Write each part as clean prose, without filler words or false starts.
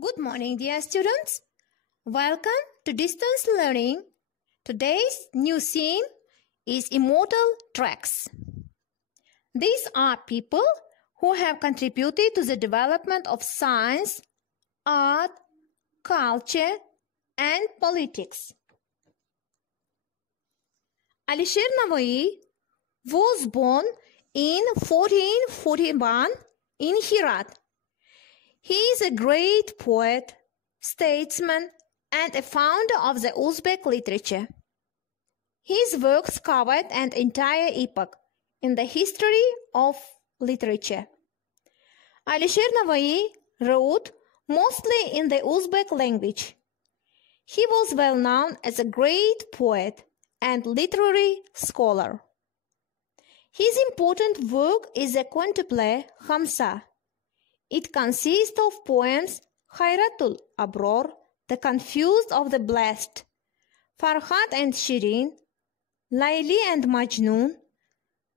Good morning, dear students. Welcome to distance learning. Today's new theme is Immortal Tracks. These are people who have contributed to the development of science, art, culture, and politics. Alisher Navoiy was born in 1441 in Herat. He is a great poet, statesman, and a founder of the Uzbek literature. His works covered an entire epoch in the history of literature. Alisher Navoiy wrote mostly in the Uzbek language. He was well known as a great poet and literary scholar. His important work is the quintuple Khamsa. It consists of poems Khayratul Abror, The Confused of the Blessed, Farhat and Shirin, Layli and Majnun,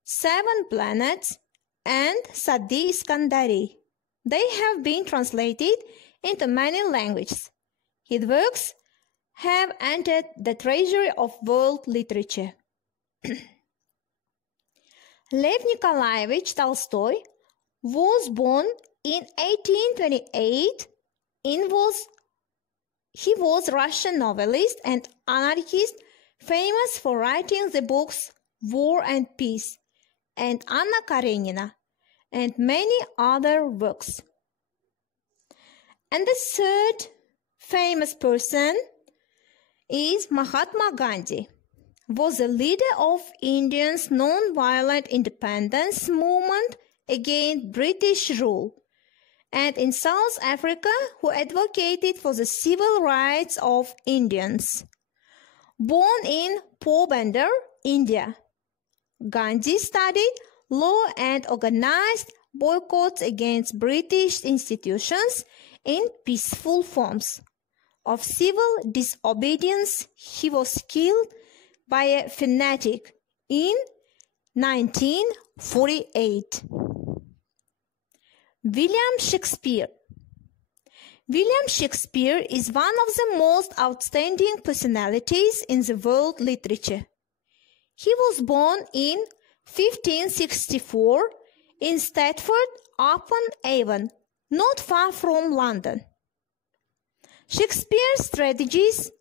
Seven Planets, and Sadi Iskandari. They have been translated into many languages. His works have entered the treasury of world literature. Lev Nikolayevich Tolstoy was born in 1828. He was Russian novelist and anarchist, famous for writing the books War and Peace and Anna Karenina and many other works. And the third famous person is Mahatma Gandhi. Was a leader of India's non-violent independence movement against British rule, and in South Africa who advocated for the civil rights of Indians. Born in Porbandar, India, Gandhi studied law and organized boycotts against British institutions in peaceful forms. Of civil disobedience, he was killed by a fanatic in 1948. William Shakespeare. William Shakespeare is one of the most outstanding personalities in the world literature. He was born in 1564 in Stratford-upon-Avon, not far from London. Shakespeare's tragedies,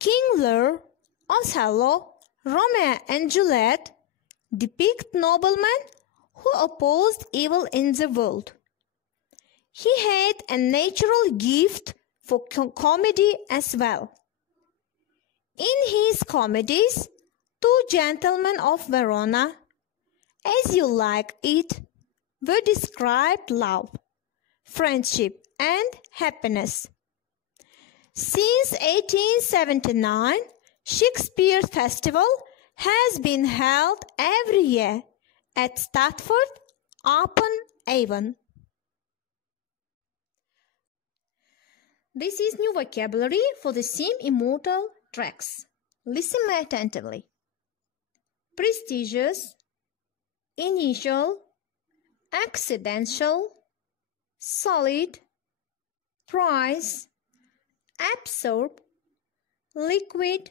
King Lear, Othello, Romeo and Juliet, depict noblemen who opposed evil in the world. He had a natural gift for comedy as well. In his comedies, Two Gentlemen of Verona, As You Like It, were described love, friendship, and happiness. Since 1879, Shakespeare Festival has been held every year at Stratford-upon-Avon. This is new vocabulary for the theme Immortal Tracks. Listen attentively. Prestigious, initial, accidental, solid, price, absorb, liquid,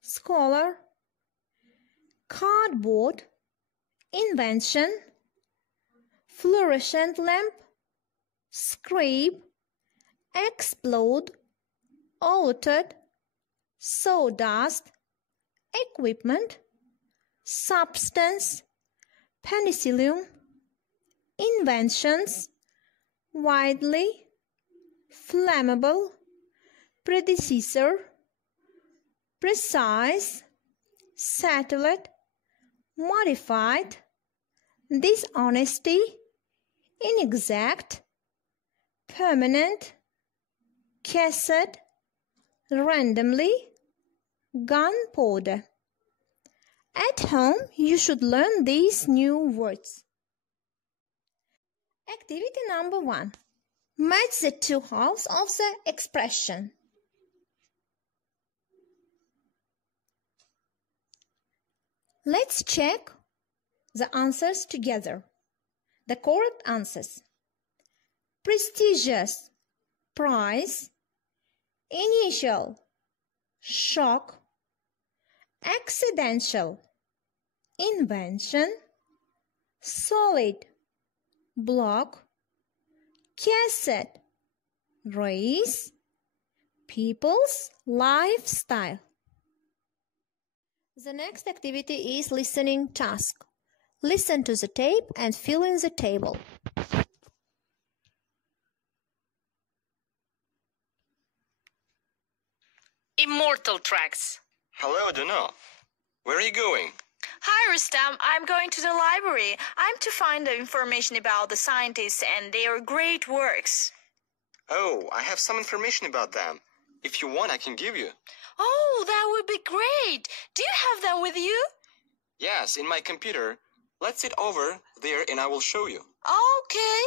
scholar, cardboard, invention, fluorescent lamp, scrape, explode, altered, sawdust, equipment, substance, penicillium, inventions, widely, flammable, predecessor, precise, satellite, modified, dishonesty, inexact, permanent, cassette, randomly, gunpowder. At home, you should learn these new words. Activity number 1. Match the two halves of the expression. Let's check the answers together. The correct answers. Prestigious, prize, initial, shock, accidental, invention, solid, block, cassette, race, people's lifestyle. The next activity is listening task. Listen to the tape and fill in the table. Immortal Tracks. Hello, Dana. Where are you going? Hi, Rustam. I'm going to the library. I'm to find the information about the scientists and their great works. Oh, I have some information about them. If you want, I can give you. Oh, that would be great. Do you have them with you? Yes, in my computer. Let's sit over there and I will show you. Okay.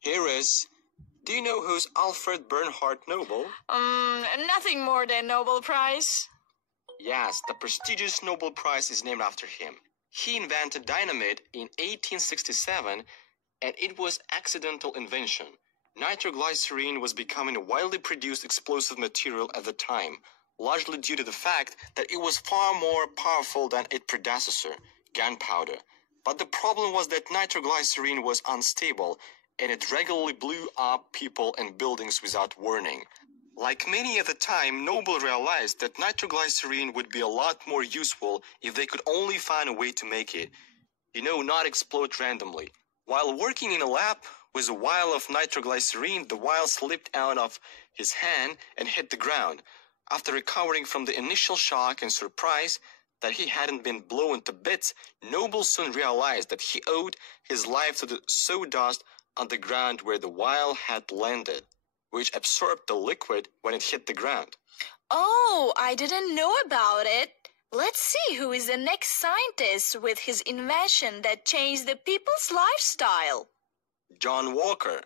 Here is... Do you know who's Alfred Bernhard Nobel? Nothing more than Nobel Prize. Yes, the prestigious Nobel Prize is named after him. He invented dynamite in 1867, and it was accidental invention. Nitroglycerine was becoming a widely produced explosive material at the time, largely due to the fact that it was far more powerful than its predecessor, gunpowder. But the problem was that nitroglycerine was unstable, and it regularly blew up people and buildings without warning. Like many at the time, Nobel realized that nitroglycerine would be a lot more useful if they could only find a way to make it, not explode randomly. While working in a lab with a vial of nitroglycerine, the vial slipped out of his hand and hit the ground. After recovering from the initial shock and surprise that he hadn't been blown to bits, Nobel soon realized that he owed his life to the sawdust on the ground where the vial had landed, which absorbed the liquid when it hit the ground. Oh, I didn't know about it. Let's see who is the next scientist with his invention that changed the people's lifestyle. John Walker.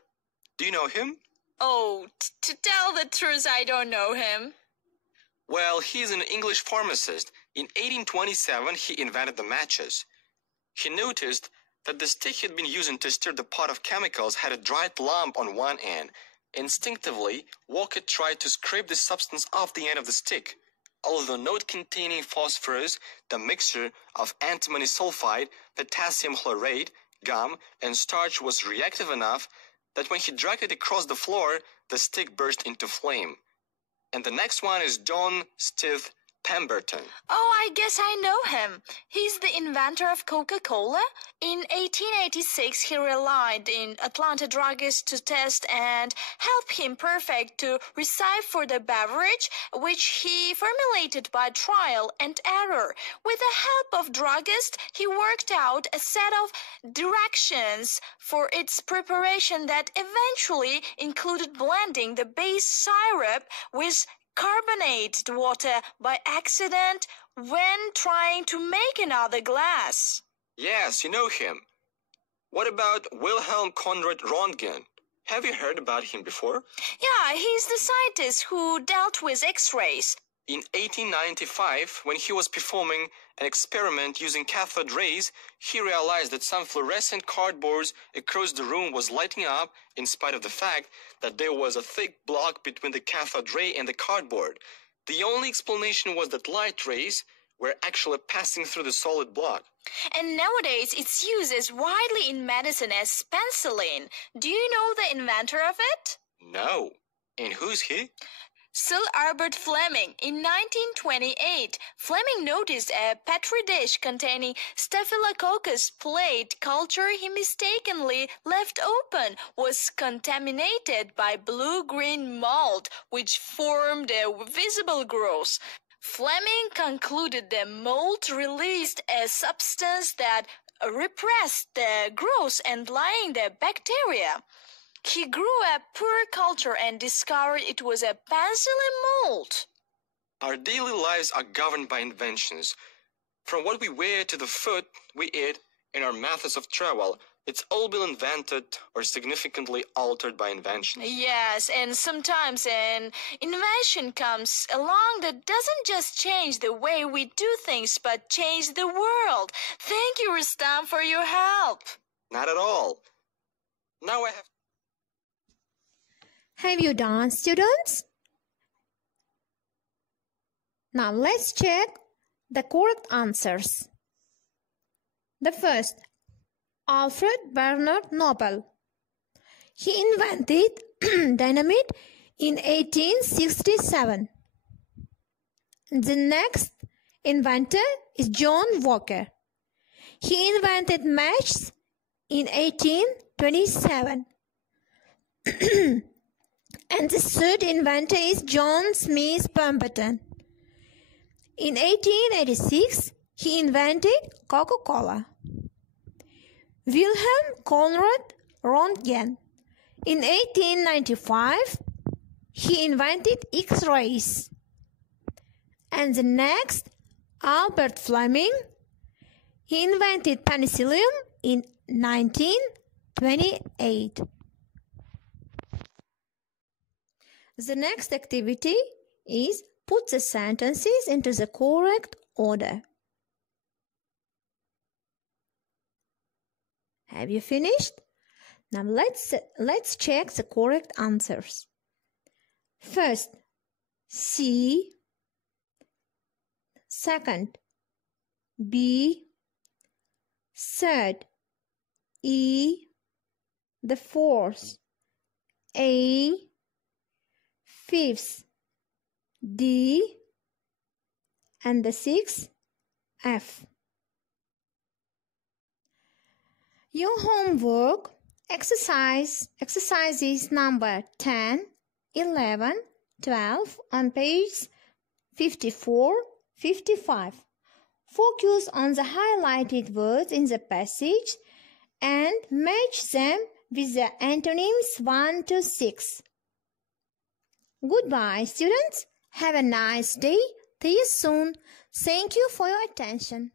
Do you know him? Oh, to tell the truth, I don't know him. Well, he's an English pharmacist. In 1827, he invented the matches. He noticed that the stick he'd been using to stir the pot of chemicals had a dried lump on one end. Instinctively, Walker tried to scrape the substance off the end of the stick. Although not containing phosphorus, the mixture of antimony sulfide, potassium chlorate, gum, and starch was reactive enough that when he dragged it across the floor, the stick burst into flame. And the next one is John Stith Pemberton. Oh, I guess I know him. He's the inventor of Coca-Cola. In 1886, he relied on Atlanta druggists to test and help him perfect the recipe for the beverage, which he formulated by trial and error. With the help of druggists, he worked out a set of directions for its preparation that eventually included blending the base syrup with carbonated water by accident when trying to make another glass. Yes, you know him. What about Wilhelm Conrad Röntgen? Have you heard about him before? Yeah, he's the scientist who dealt with X-rays. In 1895, when he was performing an experiment using cathode rays, he realized that some fluorescent cardboards across the room was lighting up in spite of the fact that there was a thick block between the cathode ray and the cardboard. The only explanation was that light rays were actually passing through the solid block. And nowadays it's used as widely in medicine as penicillin. Do you know the inventor of it? No. And who's he? Sir Albert Fleming. In 1928, Fleming noticed a petri dish containing Staphylococcus plate culture he mistakenly left open was contaminated by blue-green mold, which formed a visible growth. Fleming concluded the mold released a substance that repressed the growth and lying the bacteria. He grew a poor culture and discovered it was a penicillin mold. Our daily lives are governed by inventions. From what we wear to the food we eat and our methods of travel, it's all been invented or significantly altered by invention. Yes, and sometimes an invention comes along that doesn't just change the way we do things, but change the world. Thank you, Rustam, for your help. Not at all. Now I have... Have you done, students? Now let's check the correct answers. The first, Alfred Bernard Nobel. He invented dynamite in 1867. The next inventor is John Walker. He invented matches in 1827. And the third inventor is John Smith Pemberton. In 1886, he invented Coca-Cola. Wilhelm Conrad Röntgen. In 1895, he invented X-rays. And the next, Albert Fleming. He invented penicillin in 1928. The next activity is put the sentences into the correct order. Have you finished? Now let's check the correct answers. First, C. Second, B. Third, E. The fourth, A. Fifth, D. And the sixth, F. Your homework exercises number 10, 11, 12 on page 54, 55. Focus on the highlighted words in the passage and match them with the antonyms 1 to 6. Goodbye, students. Have a nice day. See you soon. Thank you for your attention.